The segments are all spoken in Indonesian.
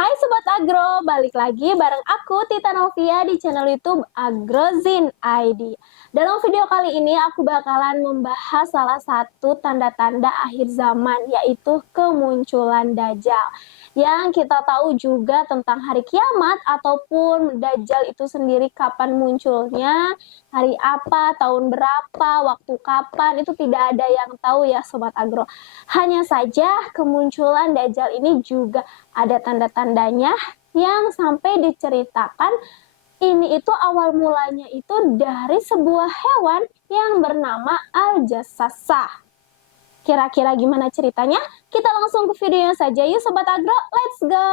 Hai Sobat Agro, balik lagi bareng aku Tita Novia di channel YouTube Agrozin ID. Dalam video kali ini aku bakalan membahas salah satu tanda-tanda akhir zaman, yaitu kemunculan Dajjal. Yang kita tahu juga tentang hari kiamat ataupun Dajjal itu sendiri kapan munculnya, hari apa, tahun berapa, waktu kapan, itu tidak ada yang tahu ya Sobat Agro. Hanya saja kemunculan Dajjal ini juga ada tanda-tandanya yang sampai diceritakan ini itu awal mulanya itu dari sebuah hewan yang bernama Al-Jassasah. Kira-kira gimana ceritanya? Kita langsung ke videonya saja yuk Sobat Agro, let's go!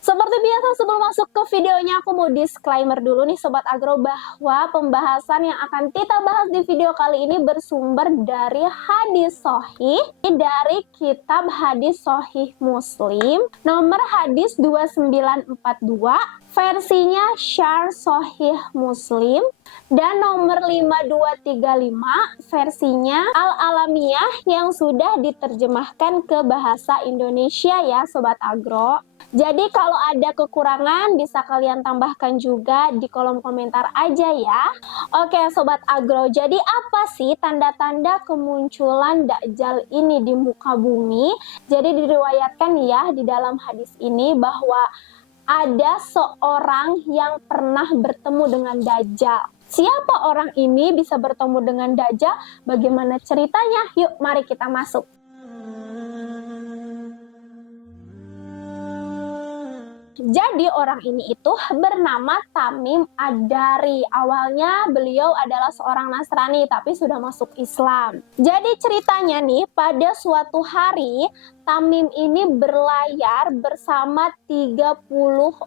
Seperti biasa sebelum masuk ke videonya aku mau disclaimer dulu nih Sobat Agro bahwa pembahasan yang akan kita bahas di video kali ini bersumber dari hadis sahih dari kitab hadis sahih Muslim nomor hadis 2942 versinya Syarh Sahih Muslim dan nomor 5235 versinya Al-Alamiyah yang sudah diterjemahkan ke bahasa Indonesia ya Sobat Agro. Jadi kalau ada kekurangan bisa kalian tambahkan juga di kolom komentar aja ya. Oke Sobat Agro, jadi apa sih tanda-tanda kemunculan Dajjal ini di muka bumi? Jadi diriwayatkan ya di dalam hadis ini bahwa ada seorang yang pernah bertemu dengan Dajjal. Siapa orang ini bisa bertemu dengan Dajjal? Bagaimana ceritanya? Yuk mari kita masuk. Jadi orang ini itu bernama Tamim Ad-Dari. Awalnya beliau adalah seorang Nasrani tapi sudah masuk Islam. Jadi ceritanya nih pada suatu hari Tamim ini berlayar bersama 30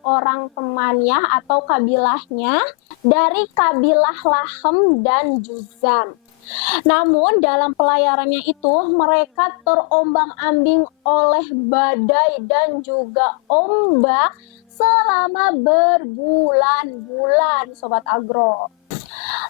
orang temannya atau kabilahnya dari kabilah Lahem dan Juzam. Namun dalam pelayarannya itu mereka terombang-ambing oleh badai dan juga ombak selama berbulan-bulan Sobat Agro.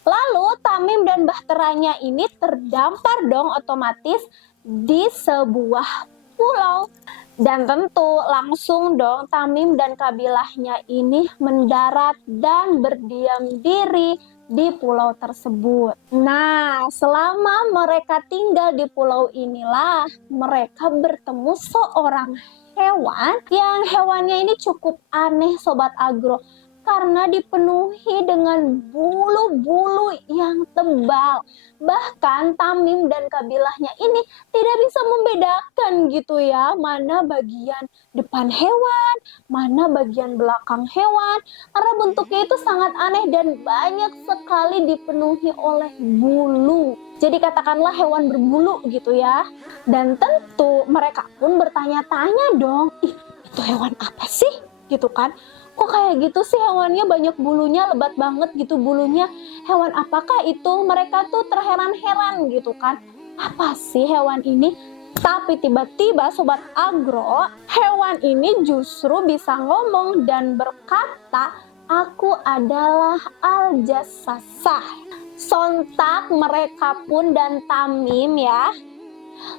Lalu Tamim dan bahteranya ini terdampar dong otomatis di sebuah pulau. Dan tentu langsung dong Tamim dan kabilahnya ini mendarat dan berdiam diri di pulau tersebut. Nah, selama mereka tinggal di pulau inilah mereka bertemu seorang hewan yang hewannya ini cukup aneh Sobat Agro karena dipenuhi dengan bulu-bulu yang tebal. Bahkan Tamim dan kabilahnya ini tidak bisa membedakan gitu ya, mana bagian depan hewan, mana bagian belakang hewan, karena bentuknya itu sangat aneh dan banyak sekali dipenuhi oleh bulu. Jadi katakanlah hewan berbulu gitu ya. Dan tentu mereka pun bertanya-tanya dong, ih itu hewan apa sih? Gitu kan. Kok kayak gitu sih hewannya banyak bulunya, lebat banget gitu bulunya. Hewan apakah itu? Mereka tuh terheran-heran gitu kan. Apa sih hewan ini? Tapi tiba-tiba Sobat Agro, hewan ini justru bisa ngomong dan berkata, aku adalah Al-Jassasah. Sontak mereka pun dan Tamim ya.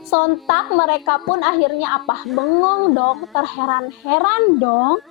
Sontak mereka pun akhirnya apa? Bengong dong, terheran-heran dong.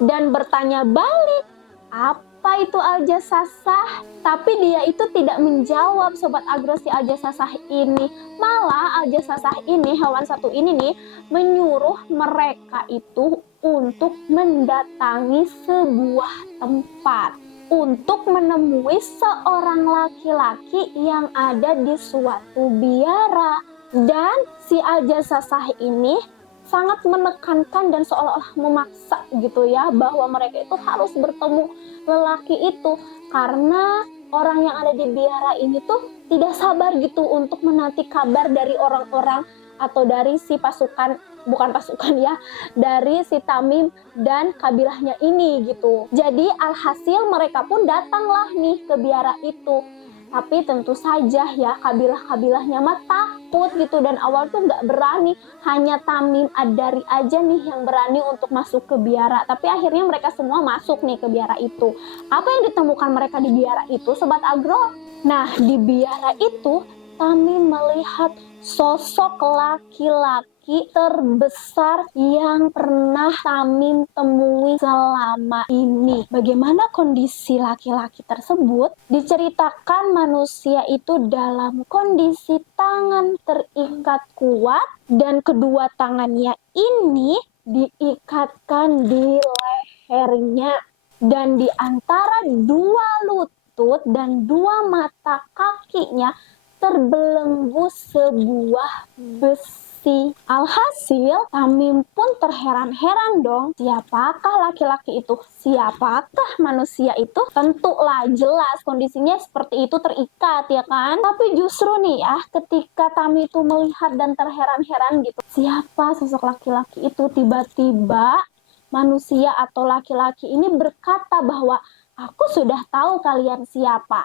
Dan bertanya balik, apa itu Al-Jassasah? Tapi dia itu tidak menjawab Sobat Agro si Al-Jassasah ini. Malah Al-Jassasah ini, hewan satu ini nih, menyuruh mereka itu untuk mendatangi sebuah tempat. Untuk menemui seorang laki-laki yang ada di suatu biara. Dan si Al-Jassasah ini sangat menekankan dan seolah-olah memaksa gitu ya bahwa mereka itu harus bertemu lelaki itu karena orang yang ada di biara ini tuh tidak sabar gitu untuk menanti kabar dari orang-orang atau dari si pasukan, bukan pasukan ya, dari si Tamim dan kabilahnya ini gitu. Jadi alhasil mereka pun datanglah nih ke biara itu. Tapi tentu saja ya, kabilah-kabilahnya mah takut gitu, dan awal tuh nggak berani. Hanya Tamim Ad-Dari aja nih yang berani untuk masuk ke biara. Tapi akhirnya mereka semua masuk nih ke biara itu. Apa yang ditemukan mereka di biara itu, Sobat Agro? Nah, di biara itu Tamim melihat sosok laki-laki terbesar yang pernah Tamim temui selama ini. Bagaimana kondisi laki-laki tersebut? Diceritakan manusia itu dalam kondisi tangan terikat kuat dan kedua tangannya ini diikatkan di lehernya, dan di antara dua lutut dan dua mata kakinya terbelenggu sebuah besi. Alhasil, Tamim pun terheran-heran dong. Siapakah laki-laki itu? Siapakah manusia itu? Tentulah jelas kondisinya seperti itu, terikat ya kan? Tapi justru nih ya, ketika Tamim itu melihat dan terheran-heran gitu, siapa sosok laki-laki itu? Tiba-tiba manusia atau laki-laki ini berkata bahwa aku sudah tahu kalian siapa.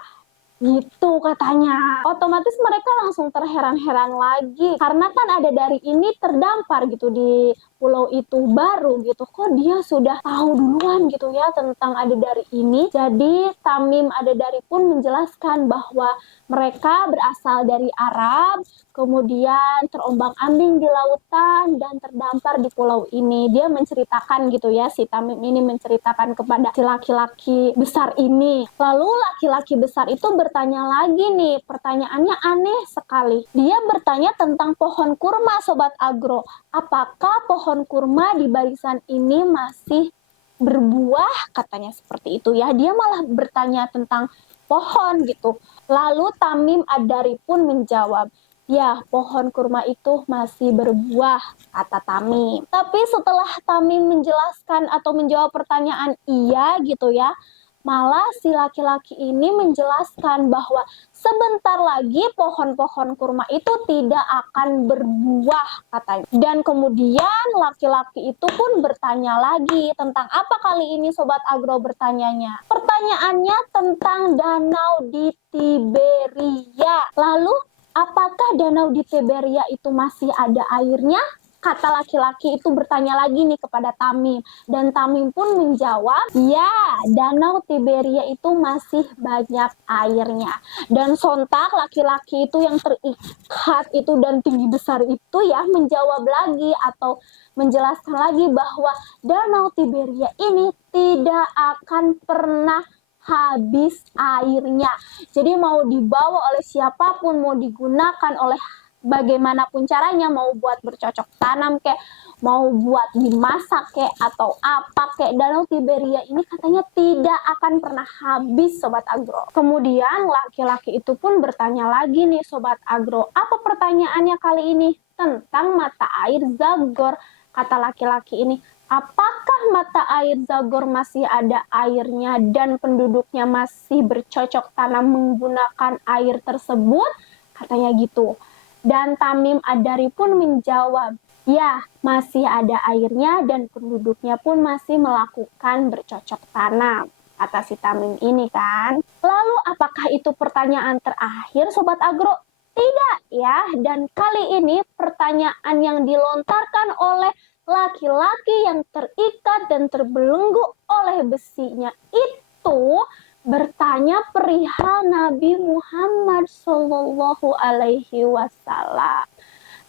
Gitu katanya. Otomatis mereka langsung terheran-heran lagi. Karena kan ada dari ini terdampar gitu di pulau itu baru gitu. Kok dia sudah tahu duluan gitu ya tentang ada dari ini. Jadi Tamim Ad-Dari pun menjelaskan bahwa mereka berasal dari Arab, kemudian terombang-ambing di lautan dan terdampar di pulau ini. Dia menceritakan gitu ya, si Tamim ini menceritakan kepada si laki-laki besar ini. Lalu laki-laki besar itu bertanya lagi nih, pertanyaannya aneh sekali. Dia bertanya tentang pohon kurma, Sobat Agro. Apakah pohon kurma di barisan ini masih berbuah? Katanya seperti itu ya. Dia malah bertanya tentang pohon gitu. Lalu Tamim Ad-Dari pun menjawab, ya, pohon kurma itu masih berbuah, kata Tamim. Tapi setelah Tamim menjelaskan atau menjawab pertanyaan iya gitu ya, malah si laki-laki ini menjelaskan bahwa sebentar lagi pohon-pohon kurma itu tidak akan berbuah katanya. Dan kemudian laki-laki itu pun bertanya lagi tentang apa kali ini Sobat Agro bertanyanya. Pertanyaannya tentang danau di Tiberia. Lalu apakah danau di Tiberia itu masih ada airnya? Kata laki-laki itu bertanya lagi nih kepada Tamim. Dan Tamim pun menjawab, ya, danau Tiberia itu masih banyak airnya. Dan sontak laki-laki itu yang terikat itu dan tinggi besar itu ya menjawab lagi atau menjelaskan lagi bahwa danau Tiberia ini tidak akan pernah habis airnya. Jadi mau dibawa oleh siapapun, mau digunakan oleh bagaimanapun caranya, mau buat bercocok tanam kayak, mau buat dimasak kayak, atau apa kayak, danau Tiberia ini katanya tidak akan pernah habis Sobat Agro. Kemudian laki-laki itu pun bertanya lagi nih Sobat Agro, apa pertanyaannya kali ini? Tentang mata air Zagor. Kata laki-laki ini, apakah mata air Zagor masih ada airnya dan penduduknya masih bercocok tanam menggunakan air tersebut? Katanya gitu. Dan Tamim Ad-Dari pun menjawab, ya, masih ada airnya dan penduduknya pun masih melakukan bercocok tanam. Kata si Tamim ini kan. Lalu apakah itu pertanyaan terakhir Sobat Agro? Tidak ya, dan kali ini pertanyaan yang dilontarkan oleh laki-laki yang terikat dan terbelenggu oleh besinya itu bertanya perihal Nabi Muhammad Shallallahu Alaihi Wasallam.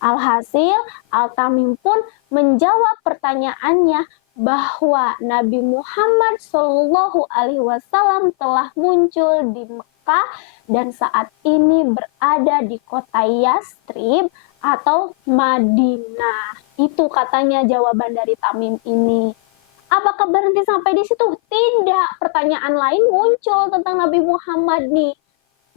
Alhasil, Al-Tamim pun menjawab pertanyaannya bahwa Nabi Muhammad Shallallahu Alaihi Wasallam telah muncul di Mekah dan saat ini berada di kota Yastrib atau Madinah. Itu katanya jawaban dari Tamim ini. Apakah berhenti sampai di situ? Tidak. Pertanyaan lain muncul tentang Nabi Muhammad nih.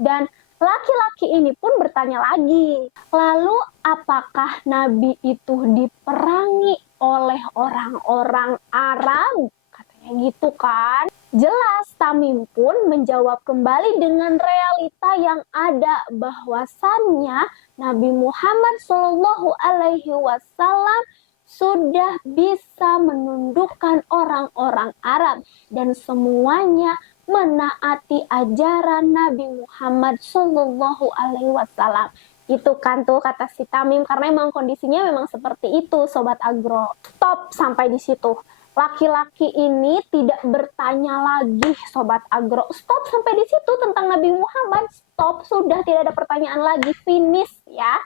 Dan laki-laki ini pun bertanya lagi. Lalu apakah Nabi itu diperangi oleh orang-orang Arab? Katanya gitu kan. Jelas Tamim pun menjawab kembali dengan realita yang ada bahwasannya Nabi Muhammad Shallallahu Alaihi Wasallam sudah bisa menundukkan orang-orang Arab dan semuanya menaati ajaran Nabi Muhammad Shallallahu Alaihi Wasallam. Itu kan tuh kata si Tamim, karena emang kondisinya memang seperti itu Sobat Agro. Stop sampai di situ. Laki-laki ini tidak bertanya lagi Sobat Agro. Stop sampai di situ tentang Nabi Muhammad. Stop, sudah tidak ada pertanyaan lagi. Finish ya.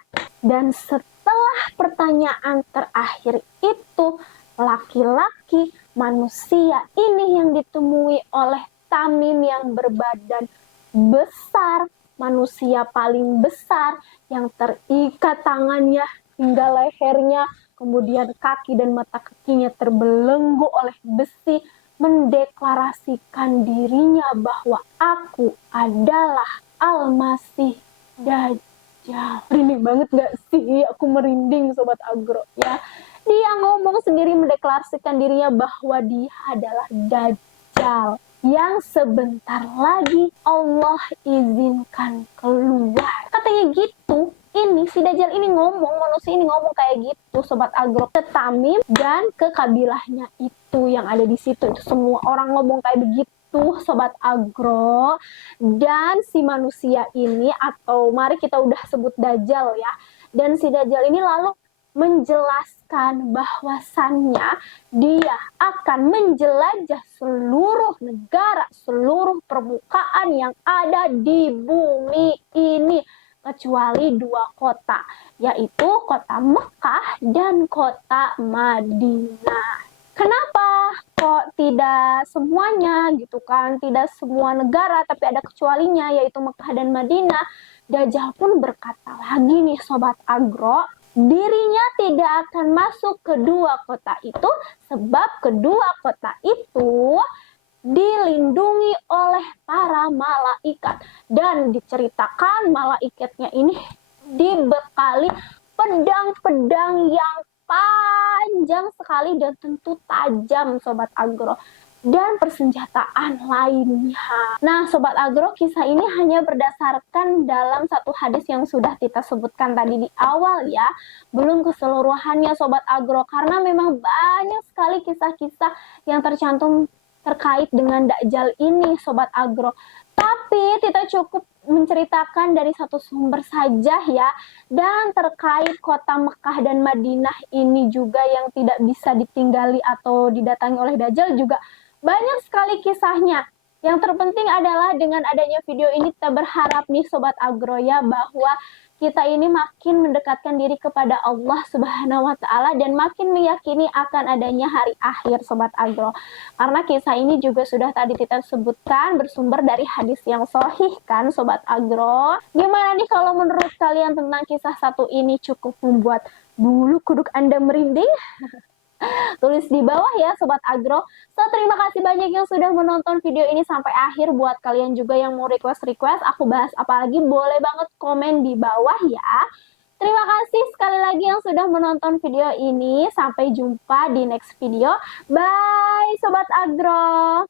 Dan setelah pertanyaan terakhir itu, laki-laki manusia ini yang ditemui oleh Tamim yang berbadan besar, manusia paling besar yang terikat tangannya hingga lehernya, kemudian kaki dan mata kakinya terbelenggu oleh besi, mendeklarasikan dirinya bahwa aku adalah Al-Masih Dajjal. Merinding banget gak sih? Aku merinding Sobat Agro ya. Dia ngomong sendiri, mendeklarasikan dirinya bahwa dia adalah Dajjal yang sebentar lagi Allah izinkan keluar. Katanya gitu. Ini si Dajjal ini ngomong, manusia ini ngomong kayak gitu Sobat Agro ke Tamim dan ke kabilahnya itu yang ada di situ. Itu semua orang ngomong kayak begitu Sobat Agro. Dan si manusia ini, atau mari kita udah sebut Dajjal ya, dan si Dajjal ini lalu menjelaskan bahwasannya dia akan menjelajah seluruh negara, seluruh permukaan yang ada di bumi ini, kecuali 2 kota, yaitu kota Mekah dan kota Madinah. Kenapa kok tidak semuanya gitu kan, tidak semua negara, tapi ada kecualinya, yaitu Mekah dan Madinah? Dajjal pun berkata lagi nih Sobat Agro, dirinya tidak akan masuk ke 2 kota itu sebab kedua kota itu dilindungi oleh para malaikat, dan diceritakan malaikatnya ini dibekali pedang-pedang yang panjang sekali dan tentu tajam Sobat Agro, dan persenjataan lainnya. Nah Sobat Agro, kisah ini hanya berdasarkan dalam satu hadis yang sudah kita sebutkan tadi di awal ya, belum keseluruhannya Sobat Agro, karena memang banyak sekali kisah-kisah yang tercantum terkait dengan Dajjal ini Sobat Agro. Tapi kita cukup menceritakan dari satu sumber saja ya. Dan terkait kota Mekah dan Madinah ini juga yang tidak bisa ditinggali atau didatangi oleh Dajjal juga banyak sekali kisahnya. Yang terpenting adalah dengan adanya video ini kita berharap nih Sobat Agro ya, bahwa kita ini makin mendekatkan diri kepada Allah Subhanahu wa Ta'ala dan makin meyakini akan adanya hari akhir Sobat Agro. Karena kisah ini juga sudah tadi kita sebutkan bersumber dari hadis yang sahih kan Sobat Agro. Gimana nih kalau menurut kalian tentang kisah satu ini, cukup membuat bulu kuduk Anda merinding? Tulis di bawah ya Sobat Agro. So, terima kasih banyak yang sudah menonton video ini sampai akhir. Buat kalian juga yang mau request aku bahas apa lagi, boleh banget komen di bawah ya. Terima kasih sekali lagi yang sudah menonton video ini. Sampai jumpa di next video. Bye Sobat Agro.